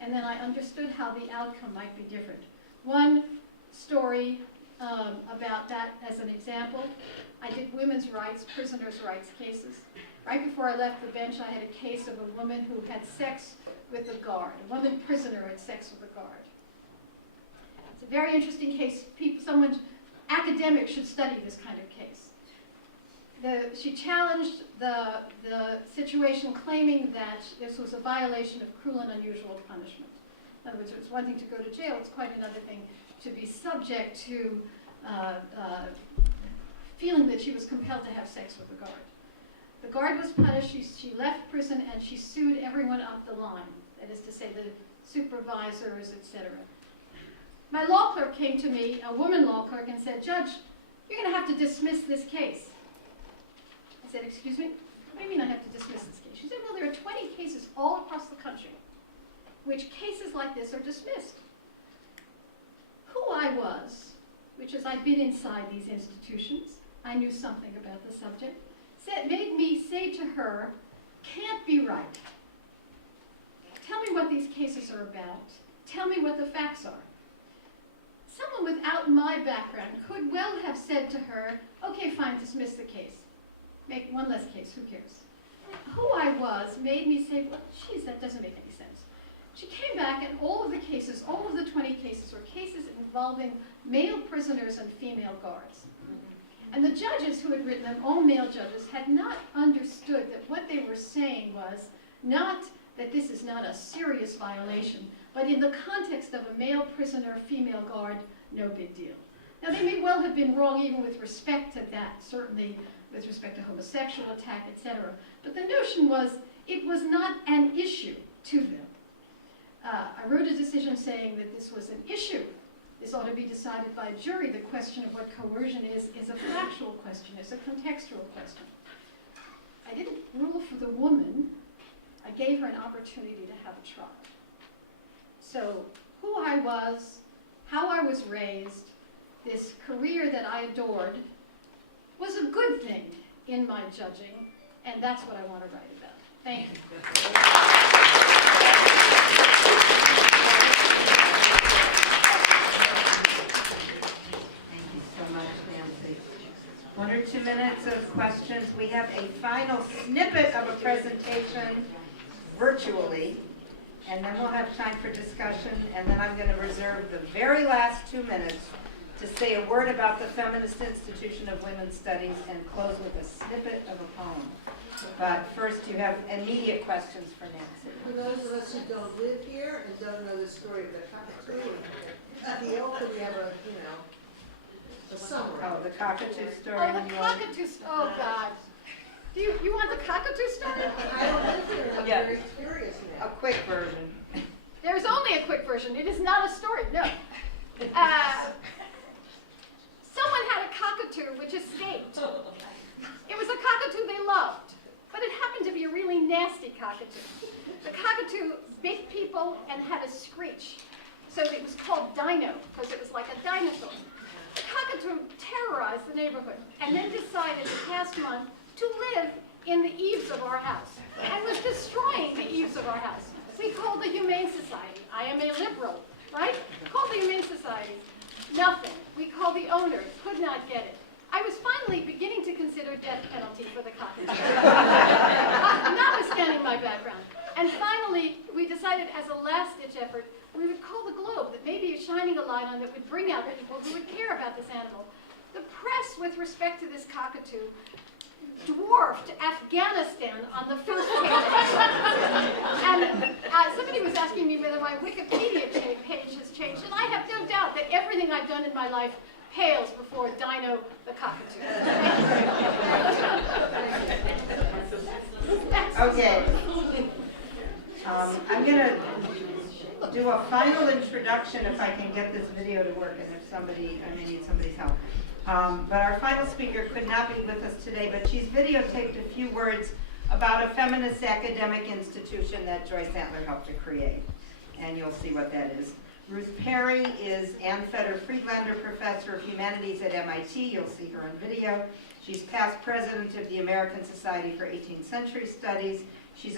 and then I understood how the outcome might be different. One story about that as an example, I did women's rights, prisoners' rights cases. Right before I left the bench, I had a case of a woman who had sex with a guard. A woman prisoner had sex with a guard. It's a very interesting case. Academics should study this kind of case. She challenged the situation, claiming that this was a violation of cruel and unusual punishment. In other words, it's one thing to go to jail, it's quite another thing to be subject to feeling that she was compelled to have sex with the guard. The guard was punished, she left prison, and she sued everyone up the line. That is to say, the supervisors, etc. My law clerk came to me, a woman law clerk, and said, "Judge, you're going to have to dismiss this case." I said, "Excuse me? What do you mean I have to dismiss this case?" She said, "Well, there are 20 cases all across the country which cases like this are dismissed." Who I was, which is I'd been inside these institutions, I knew something about the subject, made me say to her, "Can't be right. Tell me what these cases are about. Tell me what the facts are." Someone without my background could well have said to her, "Okay, fine, dismiss the case. Make one less case, who cares?" Who I was made me say, "Well, geez, that doesn't make any sense." She came back, and all of the cases, all of the 20 cases, were cases involving male prisoners and female guards. And the judges who had written them, all male judges, had not understood that what they were saying was not that this is not a serious violation, but in the context of a male prisoner, female guard, no big deal. Now, they may well have been wrong even with respect to that, certainly with respect to homosexual attack, etc. But the notion was it was not an issue to them. I wrote a decision saying that this was an issue. This ought to be decided by a jury. The question of what coercion is a factual question, it's a contextual question. I didn't rule for the woman. I gave her an opportunity to have a trial. So who I was, how I was raised, this career that I adored, was a good thing in my judging, and that's what I want to write about. Thank you. One or 2 minutes of questions. We have a final snippet of a presentation virtually, and then we'll have time for discussion, and then I'm going to reserve the very last 2 minutes to say a word about the Feminist Institution of Women's Studies and close with a snippet of a poem. But first, you have immediate questions for Nancy. For those of us who don't live here and don't know the story of the cockatoo and the elk, we have a summary. Oh, the cockatoo story. Oh, the cockatoo story. Oh, God. Do you want the cockatoo story? I don't live here, and I'm Yes. very curious A now. quick version. There's only a quick version. It is not a story, no. Someone had a cockatoo which escaped. It was a cockatoo they loved, but it happened to be a really nasty cockatoo. The cockatoo bit people and had a screech, so it was called Dino, because it was like a dinosaur. The cockatoo terrorized the neighborhood and then decided the past month to live in the eaves of our house and was destroying the eaves of our house. We called the Humane Society. I am a liberal, right? Called the Humane Society. Nothing. We called the owners. Could not get it. I was finally beginning to consider death penalty for the cockatoo, notwithstanding my background. And finally, we decided as a last-ditch effort, we would call the Globe, that maybe shining a light on that would bring out people who would care about this animal. The press, with respect to this cockatoo, dwarfed Afghanistan on the first page. And somebody was asking me whether my Wikipedia page has changed, and I have no doubt that everything I've done in my life pales before Dino the cockatoo. Okay. I'm going to do a final introduction if I can get this video to work, and if I may need somebody's help. But our final speaker could not be with us today, but she's videotaped a few words about a feminist academic institution that Joyce Antler helped to create. And you'll see what that is. Ruth Perry is Ann Feder-Friedlander Professor of Humanities at MIT. You'll see her on video. She's past president of the American Society for 18th Century Studies. She's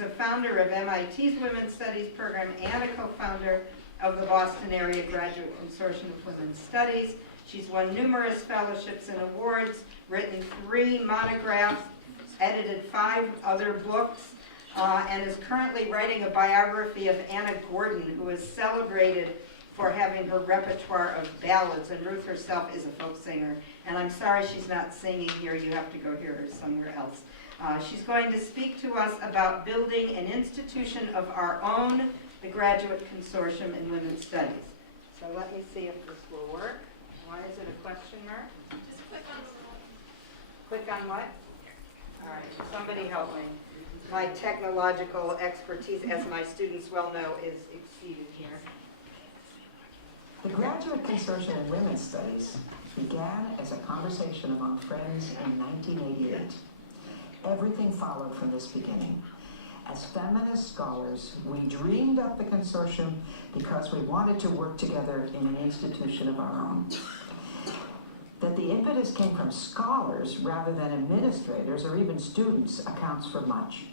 a founder of MIT's Women's Studies program and a co-founder of the Boston Area Graduate Consortium of Women's Studies. She's won numerous fellowships and awards, written 3 monographs, edited 5 other books, and is currently writing a biography of Anna Gordon, who is celebrated for having her repertoire of ballads, and Ruth herself is a folk singer. And I'm sorry she's not singing here, you have to go hear her somewhere else. She's going to speak to us about building an institution of our own, the Graduate Consortium in Women's Studies. So let me see if this will work. Why is it a question mark? Just click on the little. Click on what? All right, somebody help me. My technological expertise, as my students well know, is exceeded here. The Graduate Consortium in Women's Studies began as a conversation among friends in 1988. Everything followed from this beginning. As feminist scholars, we dreamed up the consortium because we wanted to work together in an institution of our own. That the impetus came from scholars rather than administrators or even students accounts for much.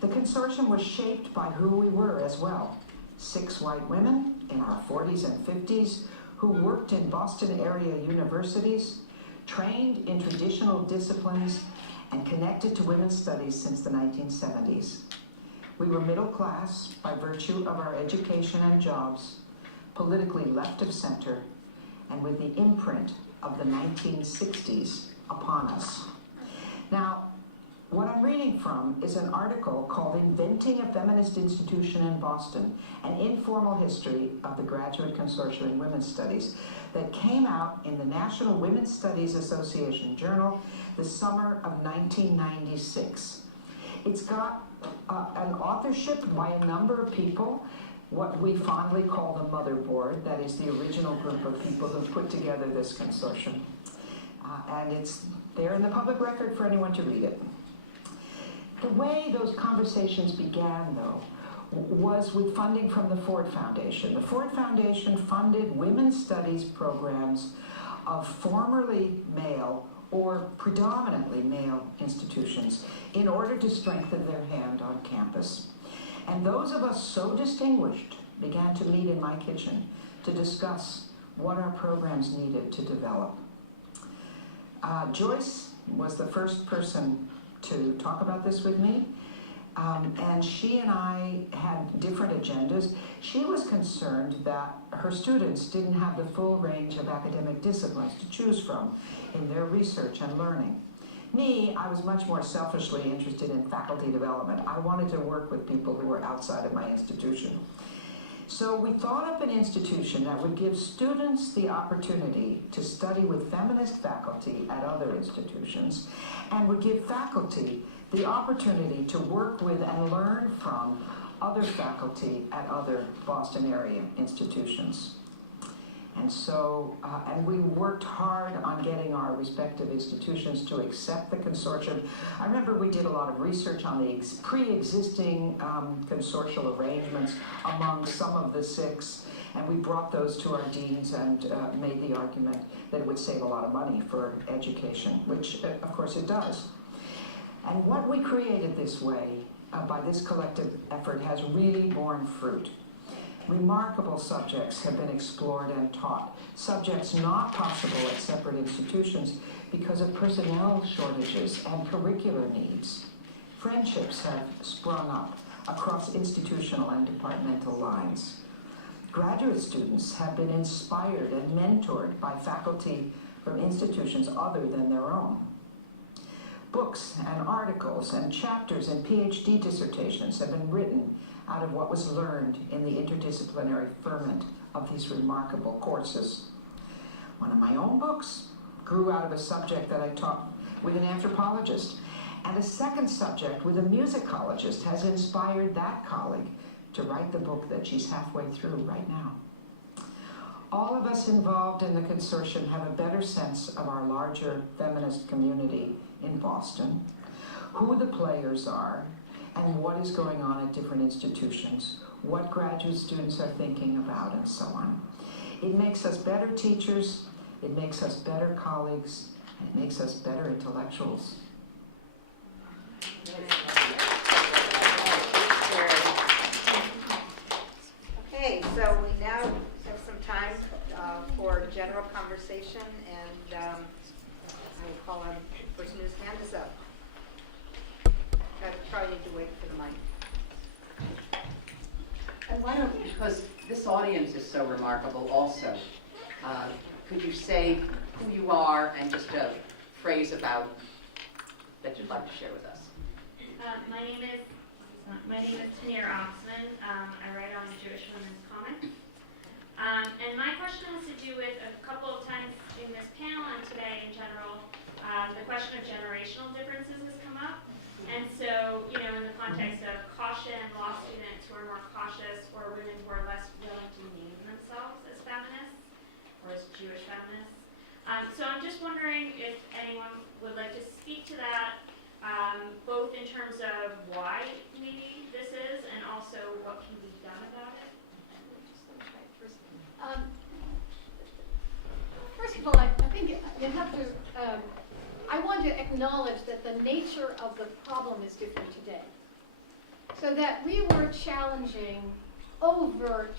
The consortium was shaped by who we were as well. 6 white women in our 40s and 50s who worked in Boston area universities, trained in traditional disciplines, and connected to women's studies since the 1970s. We were middle class by virtue of our education and jobs, politically left of center, and with the imprint of the 1960s upon us. Now, what I'm reading from is an article called Inventing a Feminist Institution in Boston, an informal history of the Graduate Consortium in Women's Studies that came out in the National Women's Studies Association Journal the summer of 1996. It's got an authorship by a number of people, what we fondly call the motherboard, that is the original group of people who put together this consortium. And it's there in the public record for anyone to read it. The way those conversations began, though, was with funding from the Ford Foundation. The Ford Foundation funded women's studies programs of formerly male or predominantly male institutions in order to strengthen their hand on campus. And those of us so distinguished began to meet in my kitchen to discuss what our programs needed to develop. Joyce was the first person to talk about this with me, and she and I had different agendas. She was concerned that her students didn't have the full range of academic disciplines to choose from in their research and learning. Me, I was much more selfishly interested in faculty development. I wanted to work with people who were outside of my institution. So we thought up an institution that would give students the opportunity to study with feminist faculty at other institutions and would give faculty the opportunity to work with and learn from other faculty at other Boston area institutions. And so, and we worked hard on getting our respective institutions to accept the consortium. I remember we did a lot of research on the pre-existing consortial arrangements among some of the 6, and we brought those to our deans and made the argument that it would save a lot of money for education, which of course it does. And what we created this way, by this collective effort, has really borne fruit. Remarkable subjects have been explored and taught, subjects not possible at separate institutions because of personnel shortages and curricular needs. Friendships have sprung up across institutional and departmental lines. Graduate students have been inspired and mentored by faculty from institutions other than their own. Books and articles and chapters and PhD dissertations have been written out of what was learned in the interdisciplinary ferment of these remarkable courses. One of my own books grew out of a subject that I taught with an anthropologist, and a second subject with a musicologist has inspired that colleague to write the book that she's halfway through right now. All of us involved in the consortium have a better sense of our larger feminist community in Boston, who the players are, and what is going on at different institutions, what graduate students are thinking about, and so on. It makes us better teachers, it makes us better colleagues, and it makes us better intellectuals. Yes. why don't, because this audience is so remarkable also, could you say who you are and just a phrase about that you'd like to share with us? My name is Tanir Oxman. I write on Jewish Women's Comics. And my question has to do with a couple of times in this panel and today in general, the question of generational differences has come up. And so, you know, in the context of caution, law students who are more cautious or women who are less willing to name themselves as feminists or as Jewish feminists. So I'm just wondering if anyone would like to speak to that, both in terms of why maybe this is and also what can be done about it. First of all, I think you have to, I want to acknowledge that the nature of the problem is different today. So that we were challenging overt,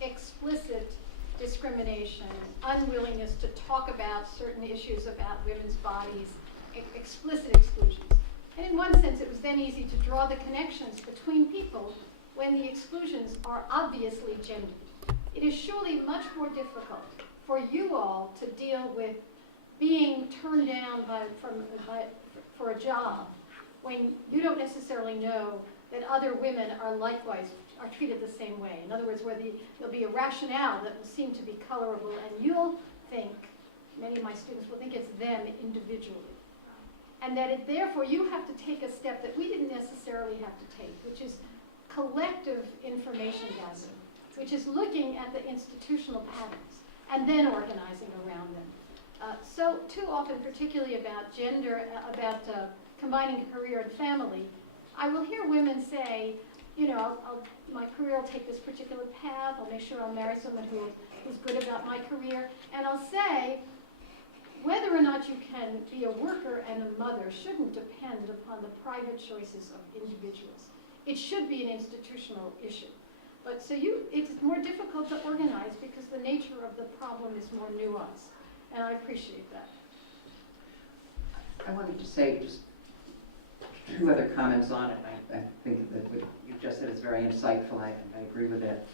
explicit discrimination, unwillingness to talk about certain issues about women's bodies, explicit exclusions. And in one sense, it was then easy to draw the connections between people when the exclusions are obviously gendered. It is surely much more difficult for you all to deal with being turned down for a job when you don't necessarily know that other women are treated the same way. In other words, where there'll be a rationale that will seem to be colorable, and you'll think, many of my students will think it's them individually. And that therefore you have to take a step that we didn't necessarily have to take, which is collective information gathering, which is looking at the institutional patterns and then organizing around them. So too often, particularly about gender, about combining career and family, I will hear women say, you know, my career will take this particular path, I'll make sure I'll marry someone who's good about my career, and I'll say, whether or not you can be a worker and a mother shouldn't depend upon the private choices of individuals. It should be an institutional issue. But so it's more difficult to organize because the nature of the problem is more nuanced, and I appreciate that. I wanted to say just two other comments on it. I think that what you just said is very insightful. I agree with it.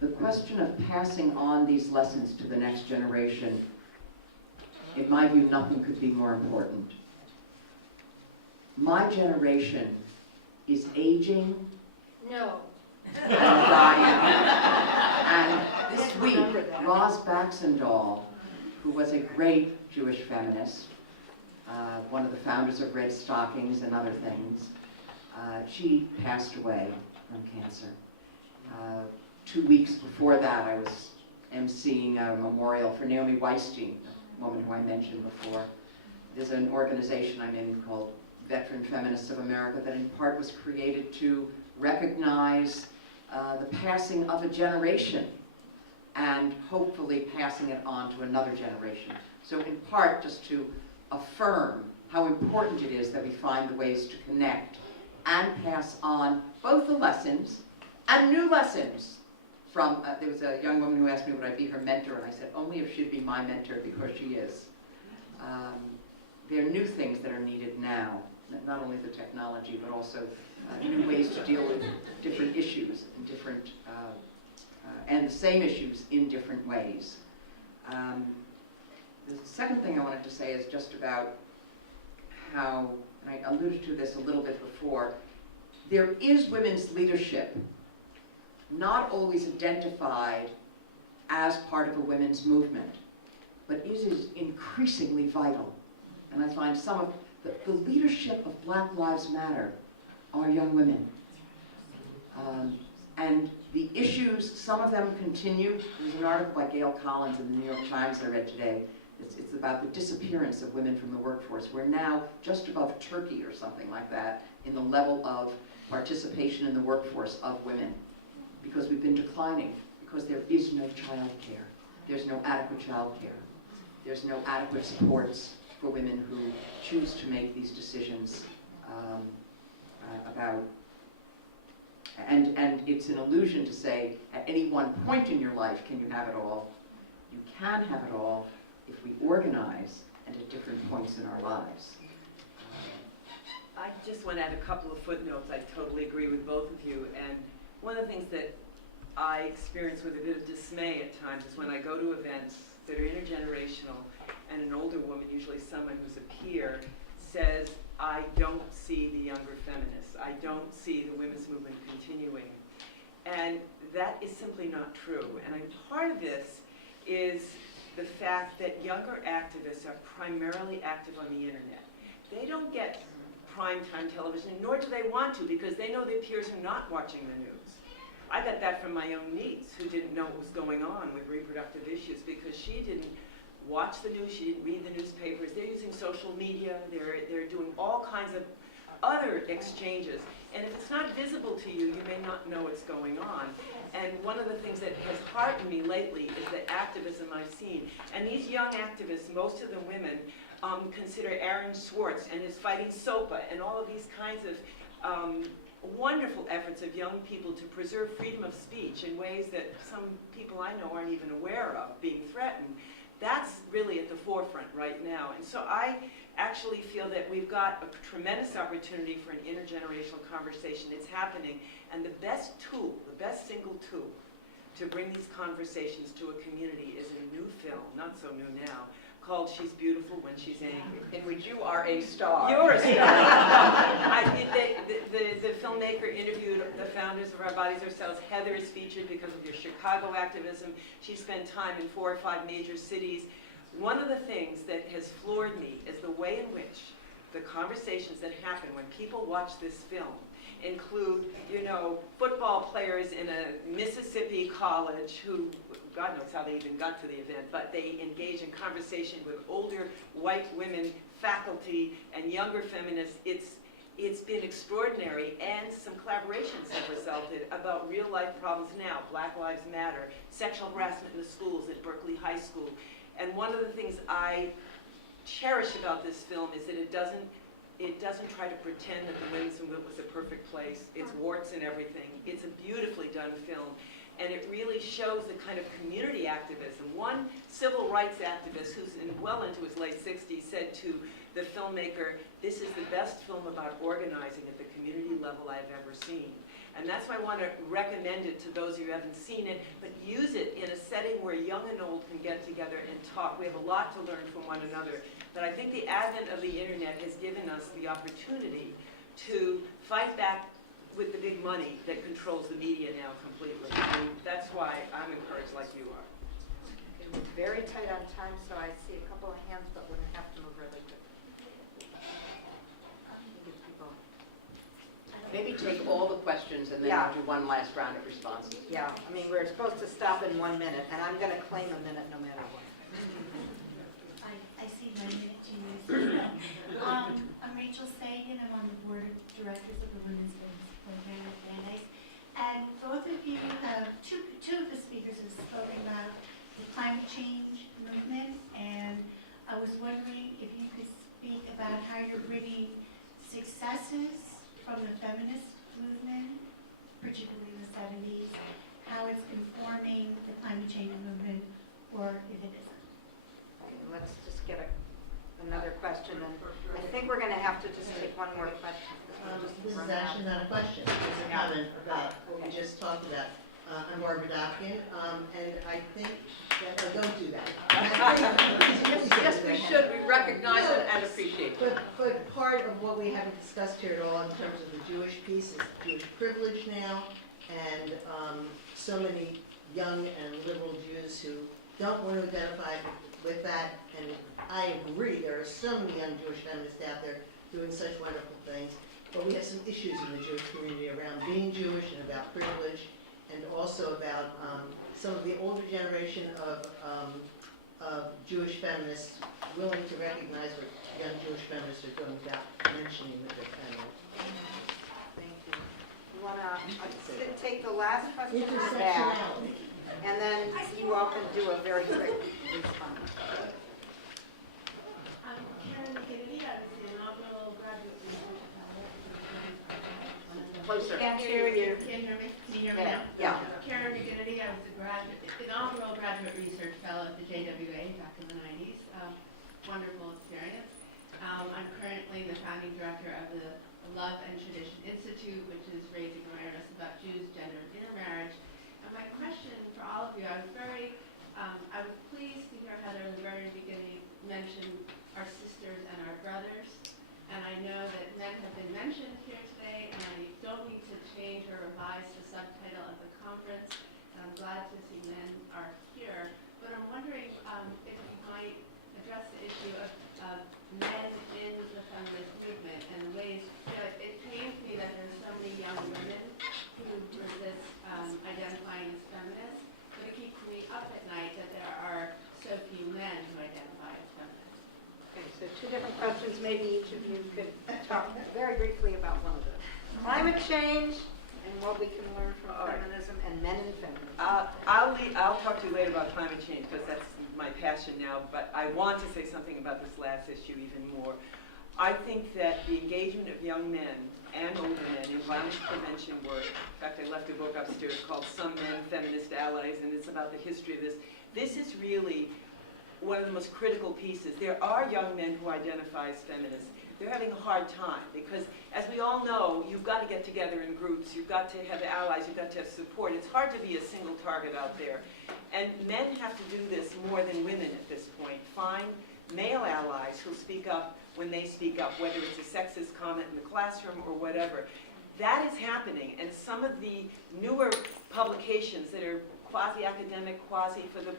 The question of passing on these lessons to the next generation, in my view, nothing could be more important. My generation is aging No. and dying. And this week, Roz Baxendall, who was a great Jewish feminist, one of the founders of Red Stockings and other things, she passed away from cancer. 2 weeks before that, I was emceeing a memorial for Naomi Weinstein, a woman who I mentioned before. There's an organization I'm in called Veteran Feminists of America that in part was created to recognize the passing of a generation and hopefully passing it on to another generation. So in part just to affirm how important it is that we find the ways to connect and pass on both the lessons and new lessons from, there was a young woman who asked me would I be her mentor, and I said only if she'd be my mentor, because she is. There are new things that are needed now, not only the technology, but also new ways to deal with different issues and different, and the same issues in different ways. The second thing I wanted to say is just about how, and I alluded to this a little bit before, there is women's leadership not always identified as part of a women's movement, but it is increasingly vital. And I find some of the leadership of Black Lives Matter are young women. And the issues, some of them continue. There's an article by Gail Collins in the New York Times that I read today. It's about the disappearance of women from the workforce. We're now just above Turkey or something like that in the level of participation in the workforce of women, because we've been declining, because there is no child care. There's no adequate child care. There's no adequate supports for women who choose to make these decisions about, and it's an illusion to say at any one point in your life can you have it all. You can have it all if we organize and at different points in our lives. I just want to add a couple of footnotes. I totally agree with both of you. And one of the things that I experience with a bit of dismay at times is when I go to events that are intergenerational and an older woman, usually someone who's a peer, says, I don't see the younger feminists. I don't see the women's movement continuing. And that is simply not true. And part of this is the fact that younger activists are primarily active on the internet. They don't get primetime television, nor do they want to, because they know their peers are not watching the news. I got that from my own niece, who didn't know what was going on with reproductive issues because she didn't watch the news, she didn't read the newspapers. They're using social media, they're doing all kinds of other exchanges. And if it's not visible to you, you may not know what's going on. And one of the things that has heartened me lately is the activism I've seen. And these young activists, most of them women, consider Aaron Swartz and his fighting SOPA and all of these kinds of wonderful efforts of young people to preserve freedom of speech in ways that some people I know aren't even aware of being threatened. That's really at the forefront right now. And so I actually feel that we've got a tremendous opportunity for an intergenerational conversation. It's happening. And the best tool, the best single tool to bring these conversations to a community is a new film, not so new now, called She's Beautiful When She's Angry. In which you are a star. You're a star. The filmmaker interviewed the founders of Our Bodies Ourselves. Heather is featured because of your Chicago activism. She spent time in 4 or 5 major cities. One of the things that has floored me is the way in which the conversations that happen when people watch this film include, you know, football players in a Mississippi college who, God knows how they even got to the event, but they engage in conversation with older white women, faculty, and younger feminists. It's been extraordinary, and some collaborations have resulted about real-life problems now. Black Lives Matter, sexual harassment in the schools at Berkeley High School. And one of the things I cherish about this film is that it doesn't try to pretend that the women's movement was a perfect place. It's warts and everything. It's a beautifully done film. And it really shows the kind of community activism. One civil rights activist who's well into his late 60s said to the filmmaker, this is the best film about organizing at the community level I've ever seen. And that's why I want to recommend it to those of you who haven't seen it, but use it in a setting where young and old can get together and talk. We have a lot to learn from one another. But I think the advent of the internet has given us the opportunity to fight back with the big money that controls the media now completely. And that's why I'm encouraged like you are. Okay, we're very tight on time, so I see a couple of hands, but we're going to have to move really quick. Maybe take all the questions and then Yeah. we'll do one last round of responses. Yeah, I mean, we're supposed to stop in 1 minute, and I'm going to claim a minute no matter what. I see 1 minute, 2 minutes. I'm Rachel Sagan. I'm on the board of directors of the Women's Business Program at Brandeis. And both of you have, two of the speakers have spoken about the climate change movement. And I was wondering if you could speak about how you're bringing successes from the feminist movement, particularly in the 70s, how it's informing the climate change movement, or if it isn't. Okay, let's just get another question, and I think we're going to have to just take one more question. This is actually not a question, it's a comment about what we just talked about. I'm Barbara Dockin, and I think that, don't do that. Yes, we should. We recognize it and appreciate it. But part of what we haven't discussed here at all in terms of the Jewish piece is Jewish privilege now, and so many young and liberal Jews who don't want to identify with that, and I agree, there are so many young Jewish feminists out there doing such wonderful things, but we have some issues in the Jewish community around being Jewish and about privilege, and also about some of the older generation of Jewish feminists willing to recognize what young Jewish feminists are doing without mentioning that they're feminists. Thank you. You want to take the last question back, Intersectionality. and then you all can do a very quick response. I'm Karen Kennedy. I was the inaugural graduate research Closer. Can't hear you. Can you hear me? Can you hear me now? Yeah. Karen McGinnity, I was the inaugural graduate research fellow at the JWA back in the 90s. Wonderful experience. I'm currently the founding director of the Love and Tradition Institute, which is raising awareness about Jews, gender, and intermarriage. And my question for all of you, I was pleased to hear Heather in the very beginning mention our sisters and our brothers. And I know that men have been mentioned here today, and I don't need to change or revise the subtitle of the conference. And I'm glad to see men are here. But I'm wondering if you might address the issue of men in the feminist movement and the ways, it pains me that there's so many young women who resist identifying as feminists, but it keeps me up at night that there are so few men who identify as feminists. Okay, so two different questions, maybe each of you could talk very briefly about one of them. Climate change and what we can learn from feminism and men in feminism. I'll talk to you later about climate change because that's my passion now, but I want to say something about this last issue even more. I think that the engagement of young men and older men in violence prevention work, in fact I left a book upstairs called Some Men, Feminist Allies, and it's about the history of this. This is really one of the most critical pieces. There are young men who identify as feminists. They're having a hard time because, as we all know, you've got to get together in groups, you've got to have allies, you've got to have support. It's hard to be a single target out there. And men have to do this more than women at this point. Find male allies who speak up when they speak up, whether it's a sexist comment in the classroom or whatever. That is happening, and some of the newer publications that are quasi-academic, quasi for the,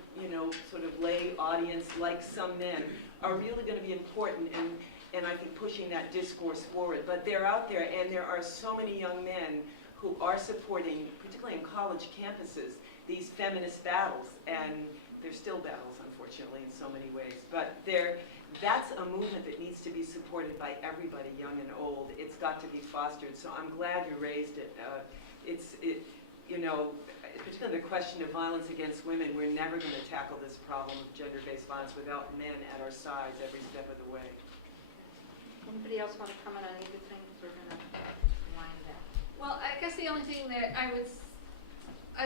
sort of lay audience, like Some Men, are really going to be important and I think pushing that discourse forward. But they're out there, and there are so many young men who are supporting, particularly in college campuses, these feminist battles, and they're still battles, unfortunately, in so many ways. But that's a movement that needs to be supported by everybody, young and old. It's got to be fostered. So I'm glad you raised it. Particularly the question of violence against women, we're never going to tackle this problem of gender-based violence without men at our sides every step of the way. Anybody else want to comment on either thing? We're going to wind down. Well, I guess the only thing that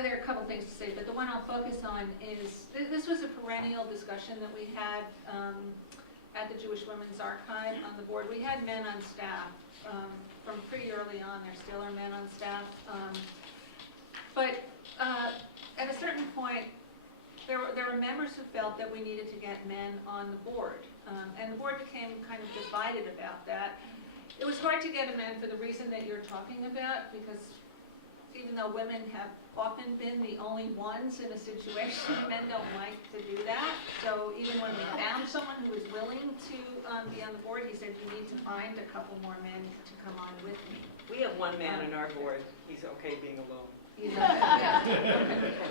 there are a couple things to say, but the one I'll focus on is, this was a perennial discussion that we had at the Jewish Women's Archive on the board. We had men on staff from pretty early on. There still are men on staff. But at a certain point, there were members who felt that we needed to get men on the board. And the board became kind of divided about that. It was hard to get a man for the reason that you're talking about, because even though women have often been the only ones in a situation, men don't like to do that. So even when we found someone who was willing to be on the board, he said, you need to find a couple more men to come on with me. We have one man on our board. He's okay being alone.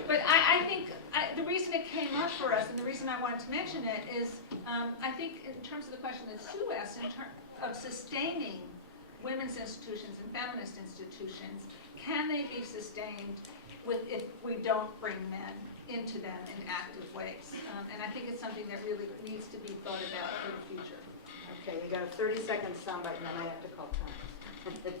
But I think the reason it came up for us, and the reason I wanted to mention it, is I think in terms of the question that Sue asked, in terms of sustaining women's institutions and feminist institutions, can they be sustained if we don't bring men into them in active ways? And I think it's something that really needs to be thought about for the future. Okay, we got a 30-second soundbite, and then I have to call time.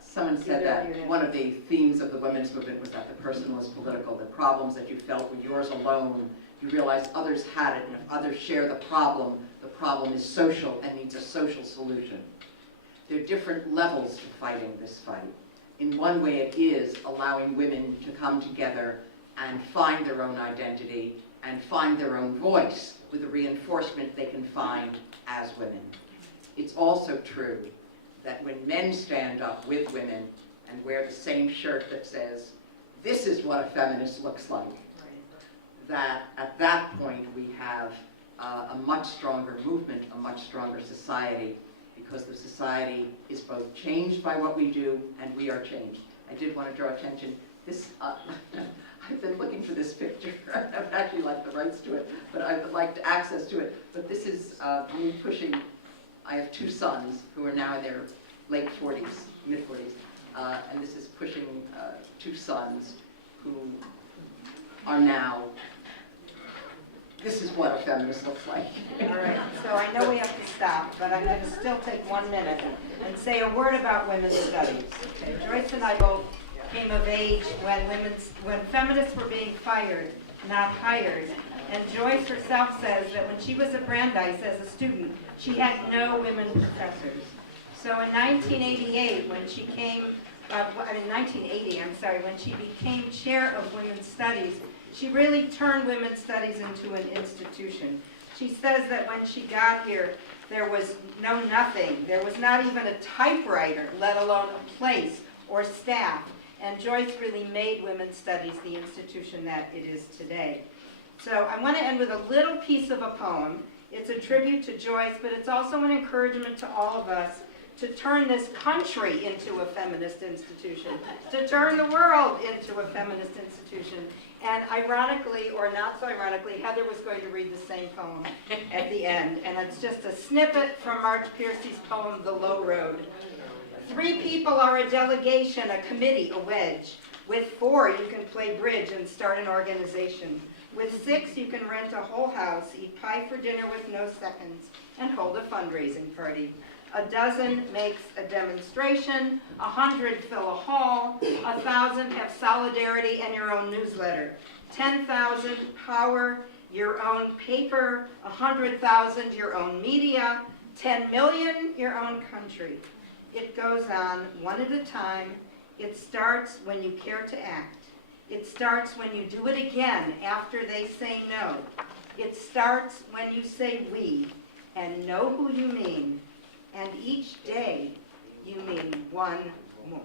Someone said that one of the themes of the women's movement was that the person was political. The problems that you felt were yours alone. You realized others had it, and if others share the problem is social and needs a social solution. There are different levels to fighting this fight. In one way, it is allowing women to come together and find their own identity and find their own voice with the reinforcement they can find as women. It's also true that when men stand up with women and wear the same shirt that says, this is what a feminist looks like, that at that point we have a much stronger movement, a much stronger society, because the society is both changed by what we do and we are changed. I did want to draw attention, I've been looking for this picture. I would actually like the rights to it, but I would like access to it. But this is me pushing. I have two sons who are now in their late 40s, mid-40s, and this is pushing two sons who are now, this is what a feminist looks like. All right, so I know we have to stop, but I'm going to still take 1 minute and say a word about women's studies. Okay, Joyce and I both came of age when feminists were being fired, not hired. And Joyce herself says that when she was at Brandeis as a student, she had no women professors. So in 1988, when she came, 1980, I'm sorry, when she became chair of Women's Studies, she really turned Women's Studies into an institution. She says that when she got here, there was nothing. There was not even a typewriter, let alone a place or staff. And Joyce really made Women's Studies the institution that it is today. So I want to end with a little piece of a poem. It's a tribute to Joyce, but it's also an encouragement to all of us to turn this country into a feminist institution, to turn the world into a feminist institution. And ironically, or not so ironically, Heather was going to read the same poem at the end. And it's just a snippet from Marge Piercy's poem, The Low Road. 3 people are a delegation, a committee, a wedge. With 4, you can play bridge and start an organization. With 6, you can rent a whole house, eat pie for dinner with no seconds, and hold a fundraising party. 12 makes a demonstration, 100 fill a hall, 1,000 have solidarity and your own newsletter, 10,000 power your own paper, 100,000 your own media, 10 million your own country. It goes on one at a time. It starts when you care to act. It starts when you do it again after they say no. It starts when you say we and know who you mean. And each day you mean one more.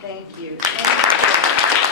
Thank you. Thank you.